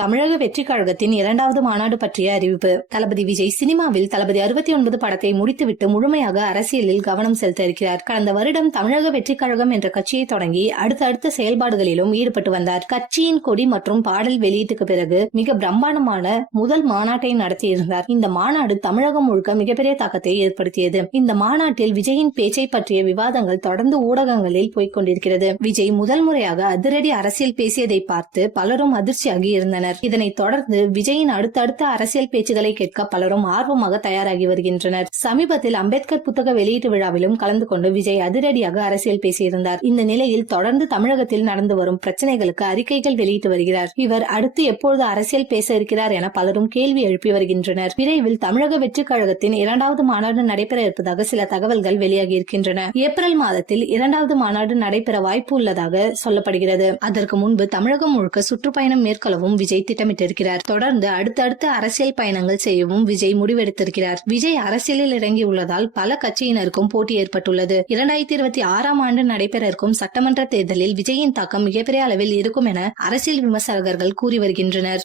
தமிழக வெற்றி கழகத்தின் 2வது மாநாடு பற்றிய அறிவிப்பு. தளபதி விஜய் சினிமாவில் தளபதி 69 படத்தை முடித்துவிட்டு முழுமையாக அரசியலில் கவனம் செலுத்த இருக்கிறார். கடந்த வருடம் தமிழக வெற்றி கழகம் என்ற கட்சியை தொடங்கி அடுத்தடுத்த செயல்பாடுகளிலும் ஈடுபட்டு வந்தார். கட்சியின் கொடி மற்றும் பாடல் வெளியீட்டுக்கு பிறகு மிக பிரம்மாண்டமான முதல் மாநாட்டை நடத்தியிருந்தார். இந்த மாநாடு தமிழகம் முழுக்க மிகப்பெரிய தாக்கத்தை ஏற்படுத்தியது. இந்த மாநாட்டில் விஜயின் பேச்சை பற்றிய விவாதங்கள் தொடர்ந்து ஊடகங்களில் போய்கொண்டிருக்கிறது. விஜய் முதல் முறையாக அதிரடி அரசியல் பேசியதை பார்த்து பலரும் அதிர்ச்சியாகி இருந்தனர். இதனைத் தொடர்ந்து விஜயின் அடுத்தடுத்த அரசியல் பேச்சுகளை கேட்க பலரும் ஆர்வமாக தயாராகி வருகின்றனர். சமீபத்தில் அம்பேத்கர் புத்தக வெளியீட்டு விழாவிலும் கலந்து கொண்டு விஜய் அதிரடியாக அரசியல் பேசியிருந்தார். இந்த நிலையில் தொடர்ந்து தமிழகத்தில் நடந்து வரும் பிரச்சனைகளுக்கு அறிக்கைகள் வெளியிட்டு வருகிறார். இவர் அடுத்து எப்பொழுது அரசியல் பேச இருக்கிறார் என பலரும் கேள்வி எழுப்பி வருகின்றனர். விரைவில் தமிழக வெற்றி கழகத்தின் 2வது மாநாடு நடைபெற இருப்பதாக சில தகவல்கள் வெளியாகி இருக்கின்றன. ஏப்ரல் மாதத்தில் 2வது மாநாடு நடைபெற வாய்ப்பு உள்ளதாக சொல்லப்படுகிறது. அதற்கு முன்பு தமிழகம் முழுக்க சுற்றுப்பயணம் மேற்கொள்ளவும் விஜய் திட்டமிட்டிருக்கிறார். தொடர்ந்து அடுத்தடுத்த அரசியல் பயணங்கள் செய்யவும் விஜய் முடிவெடுத்திருக்கிறார். விஜய் அரசியலில் இறங்கியுள்ளதால் பல கட்சியினருக்கும் போட்டி ஏற்பட்டுள்ளது. 2026ஆம் ஆண்டு நடைபெற இருக்கும் சட்டமன்ற தேர்தலில் விஜயின் தாக்கம் மிகப்பெரிய அளவில் இருக்கும் என அரசியல் விமர்சகர்கள் கூறி வருகின்றனர்.